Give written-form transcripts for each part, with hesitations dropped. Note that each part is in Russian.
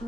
Ты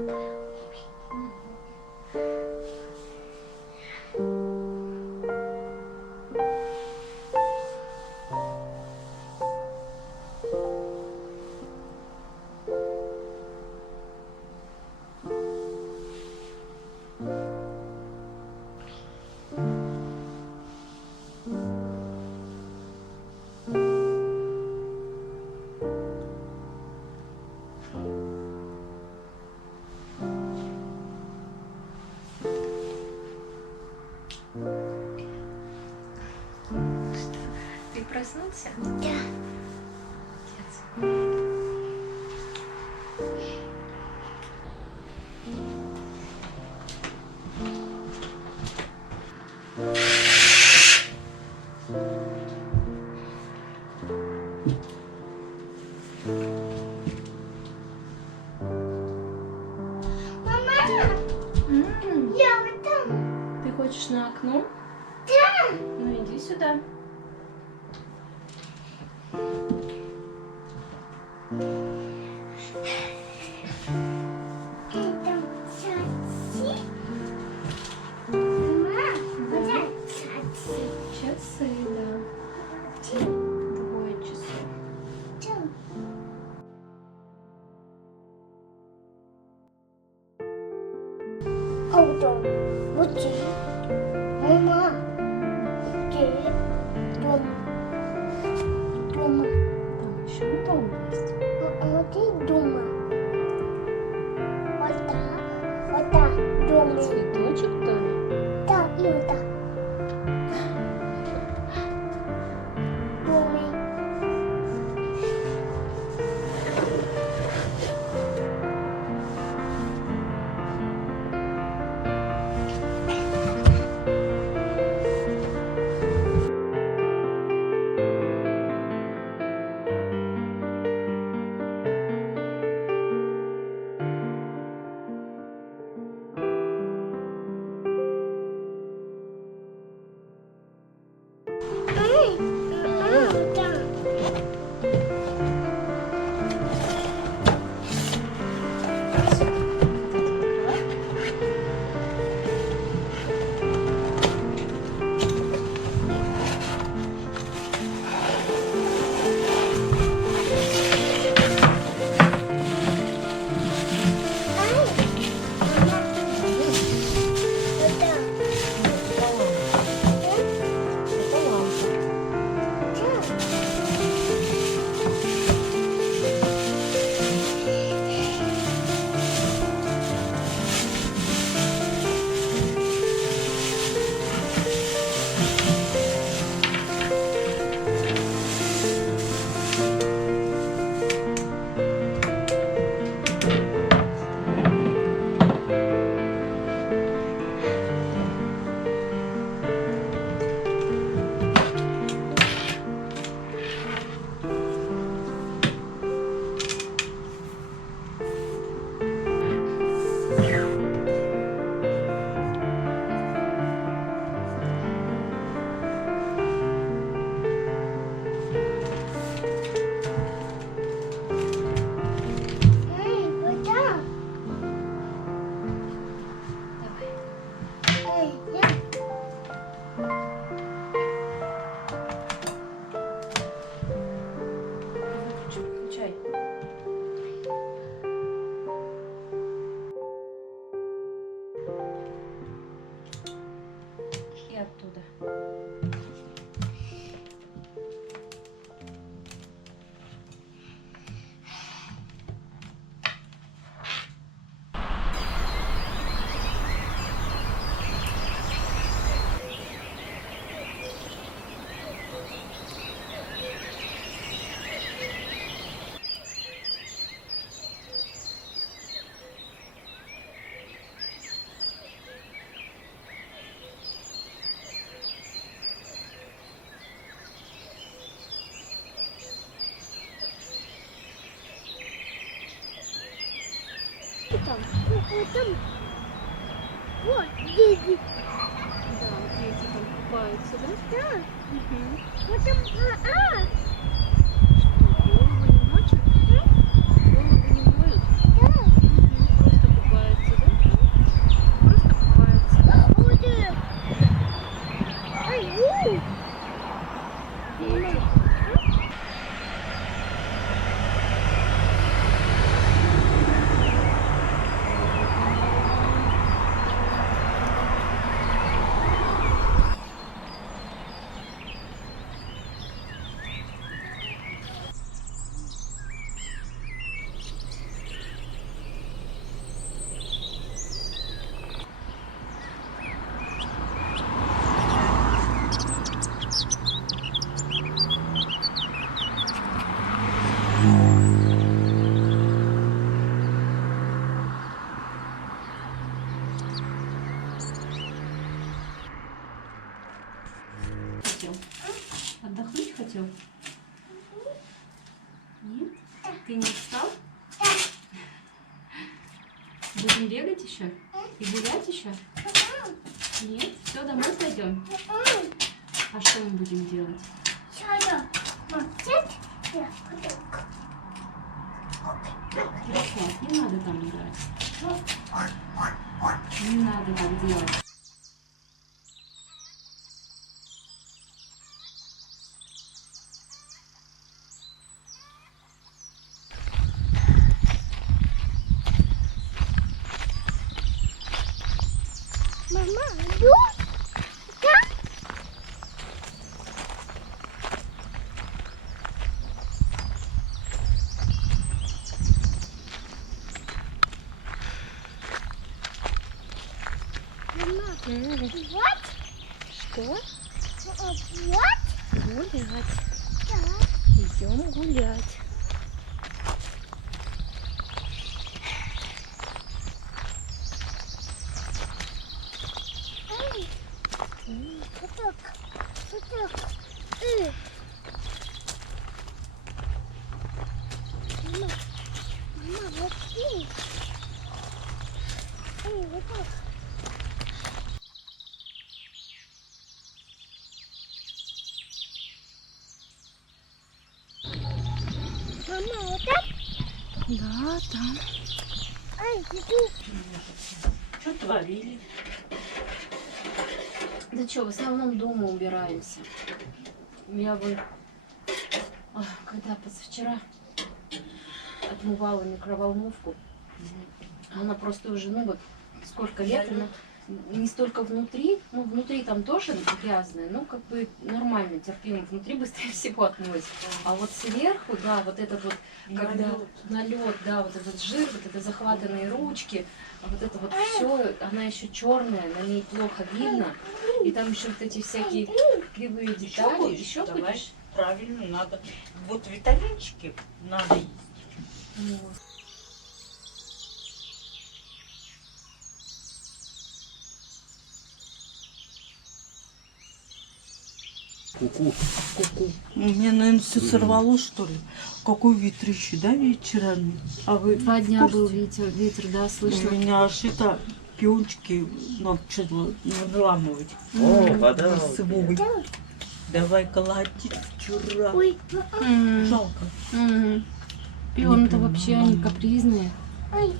проснулся? Да. Молодец. Мама, я вот там. Ты хочешь на окно? Да. Ну иди сюда. Это часы. Мама, вот это часы. Часы, да. Двое часов. Ауто. Вот здесь. Мама. Здесь. Дом. Дома. Там еще дом есть. А вот и дома. Вот так. Вот так. Дома. Цветочек в доме. Да, и вот так. Дома. Да. Включай. И оттуда. Там. Вот там. Вот, дети. Да, дети там купаются, да? Да. Угу. Вот там. Голову не мочат? Голову не моют? Да. Просто хотел? Нет? Ты не устал? Будем бегать еще? И гулять еще? Нет? Все, домой пойдем? А что мы будем делать? Присядь, не надо там играть. Не надо так делать. Мама, идет? Да? Мама, вот? Что? Вот? Гулять. Да. Идем гулять. Вот так. Вот так. Мама, мама, вот здесь. Вот так. Мама, вот так? Да, там. Иду. Что творили? Да что, в основном дома убираемся. Я бы, когда позавчера отмывала микроволновку, она просто уже, ну вот, сколько лет, она не столько внутри, ну внутри там тоже грязная, ну как бы нормально, терпимо, внутри быстрее всего отмылась. А вот сверху, да, вот этот вот, когда налет, да, вот этот жир, вот это захватанные ручки, вот это вот все, она еще черная, на ней плохо видно, и там еще вот эти всякие кривые детали. Еще Давай, будешь? правильно, надо. Вот витаминчики надо есть. Вот. Ку-ку. Мне, наверное, все сорвало, что ли? Какой ветрище, да, вечерами? А вы 2 в дня курсе? был ветер, да, У слышно. меня аж это пиончики надо что-то надламывать. О, вода. Свой. Давай колотить вчера. Ой, Жалко. Пионы-то вообще они капризные. ой,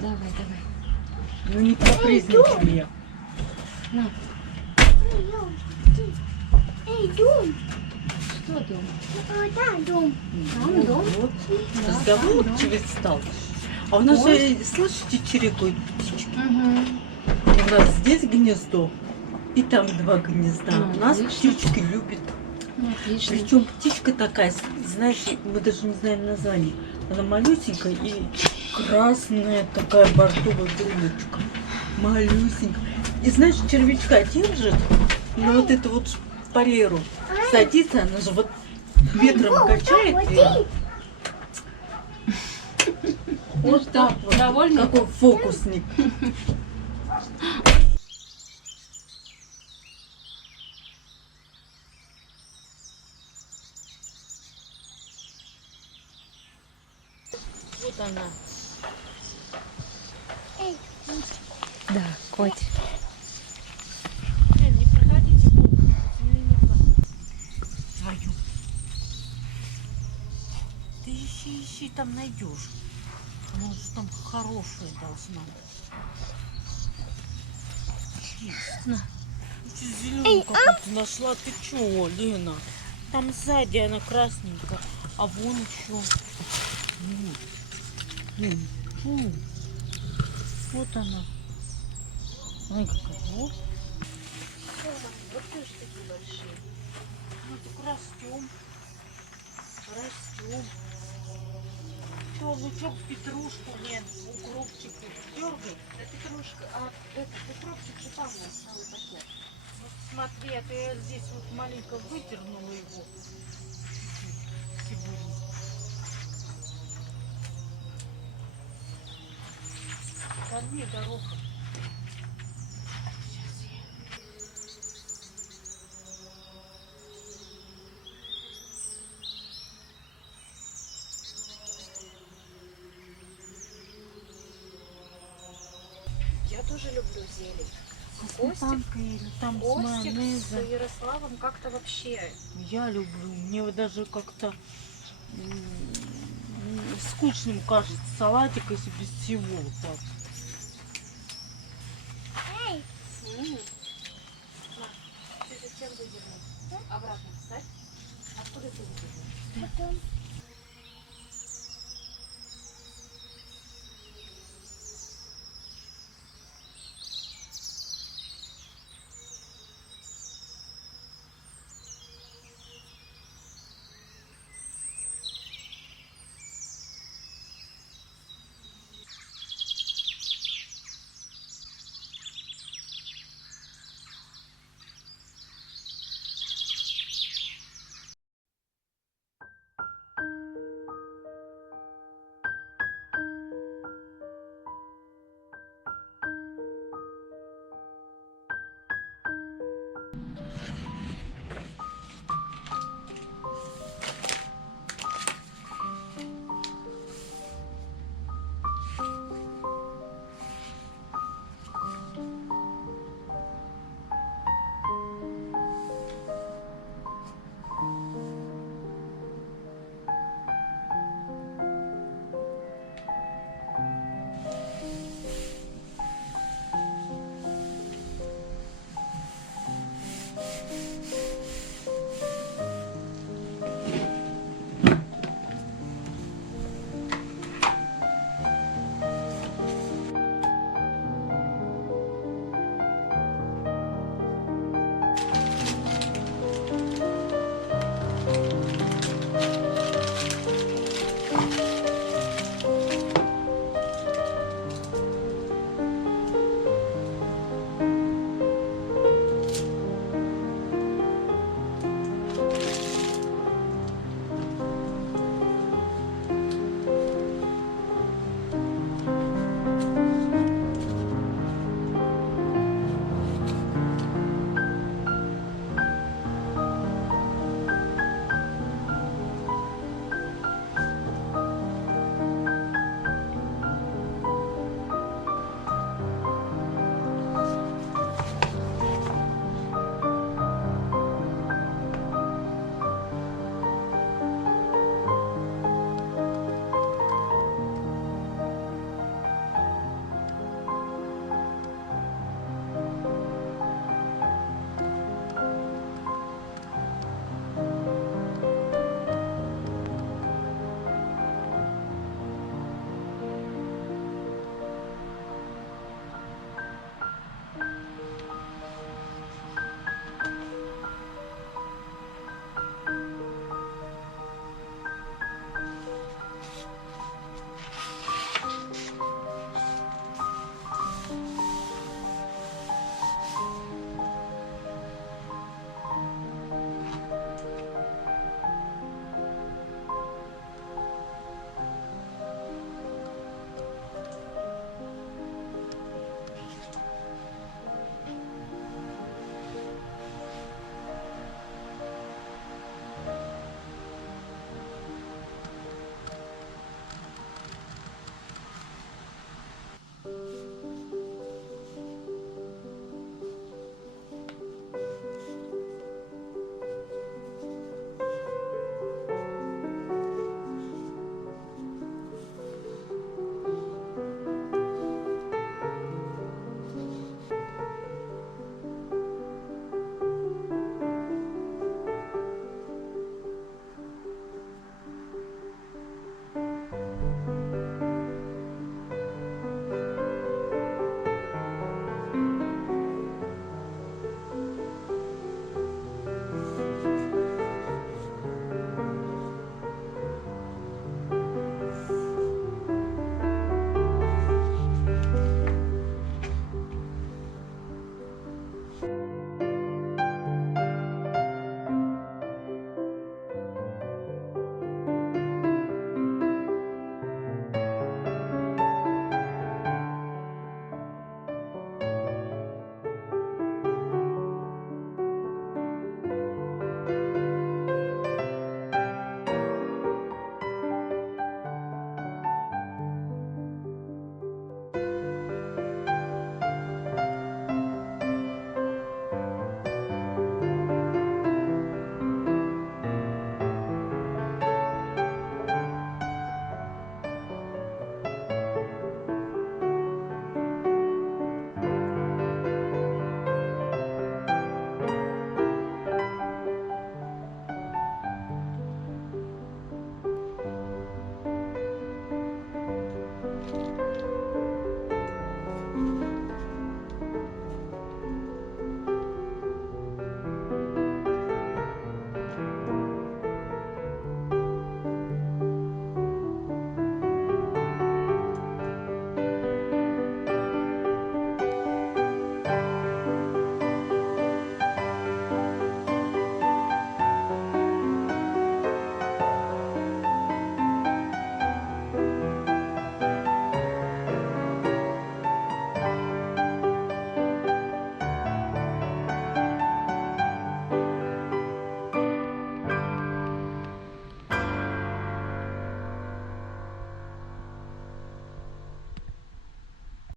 Давай, давай. Ну не капризничай я. На, эй, дом. что дом? Да, дом. Там дом? Вот. Да, Разговорчивый стал. А у нас же, слышите, чирикают птички. Угу. У нас здесь гнездо, и там 2 гнезда. Ну, У нас отлично. птички любят. Ну, отлично. Причем птичка такая, знаешь, мы даже не знаем название. Она малюсенькая и красная такая бордовая грудочка. Малюсенькая. И знаешь, червячка держит, на вот эту вот шпалеру садится, она же вот ветром качает. её. Вот так вот. Довольны? Какой фокусник. Вот она. Эй, Да, коть. Не проходите, свою. Ты ищи, там найдешь. Она же там хорошая должна быть. На. Зеленую какую-то нашла. Ты чё, Лена? Там сзади она красненькая. А вон еще. Вот она. Ой, какая. Вот. Вот тоже такие большие. Ну так растем. Растем. Что, лучок петрушку, Лен, укропчик дергай. Да, петрушка, а это укропчик же там целый пакет. Вот смотри, а то я здесь вот маленько выдернула его. Сегодня. Корми дорога. Сейчас я. Я тоже люблю зелень. Со сметанкой или там с Костик с майонезом. Ярославом как-то вообще. Я люблю. Мне вот даже как-то скучным кажется салатик, если без всего вот так. Эй, На, ты зачем выдернул? Обратно вставь. Откуда ты выдернул? потом.